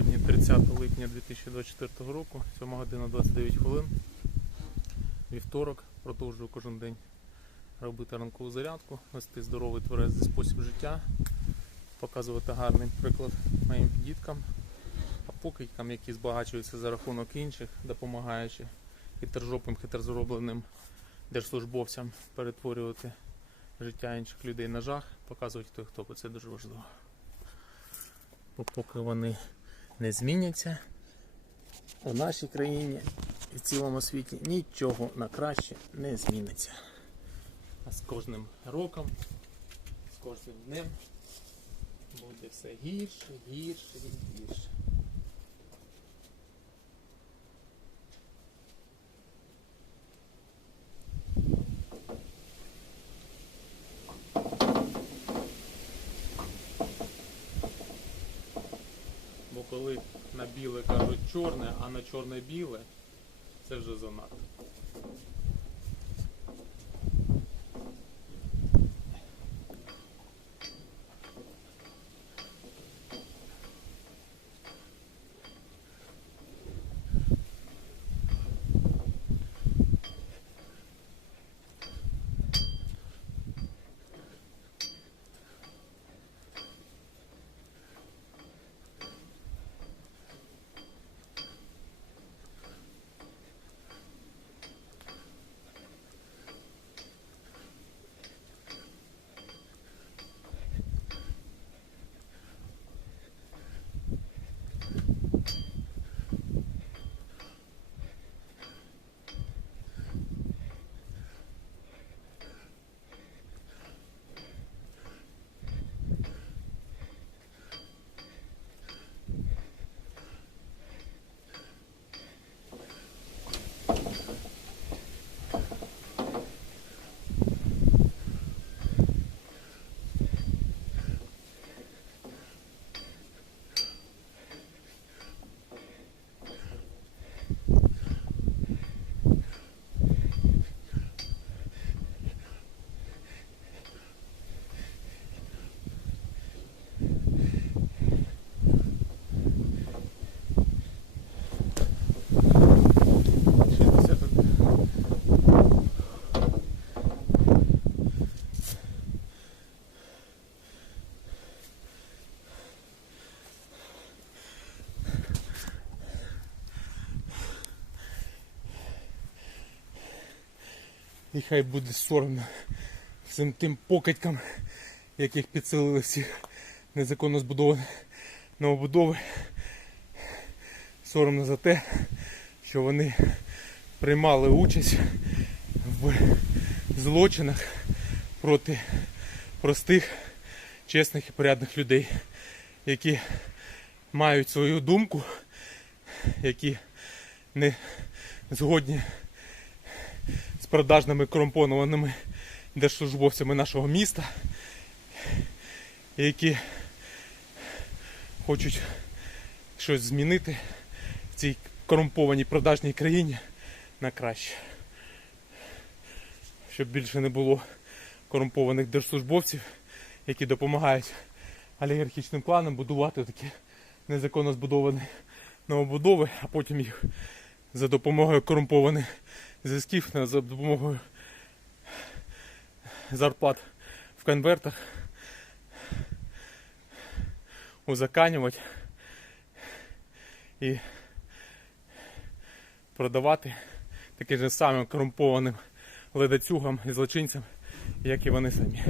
Сьогодні 30 липня 2024 року, 7 година 29 хвилин. Вівторок. Продовжую кожен день робити ранкову зарядку, вести здоровий тверезий спосіб життя, показувати гарний приклад моїм діткам, а покидькам, які збагачуються за рахунок інших, допомагаючи хитрожопим, хитрозробленим держслужбовцям перетворювати життя інших людей на жах, показувати хто хто, це дуже важливо. Поки вони не зміняться у нашій країні і в цілому світі нічого на краще не зміниться. А з кожним роком, з кожним днем буде все гірше, гірше і гірше. Біле кажуть чорне, а на чорне біле, це вже занадто. І хай буде соромно всім тим покидькам, яких підсилили всі незаконно збудовані новобудови. Соромно за те, що вони приймали участь в злочинах проти простих, чесних і порядних людей, які мають свою думку, які не згодні продажними корумпованими держслужбовцями нашого міста, які хочуть щось змінити в цій корумпованій продажній країні на краще. Щоб більше не було корумпованих держслужбовців, які допомагають олігархічним кланам будувати такі незаконно збудовані новобудови, а потім їх за допомогою корумпованих зв'язків, за допомогою зарплат в конвертах узаканювати і продавати таким же самим корумпованим ледацюгам і злочинцям, як і вони самі.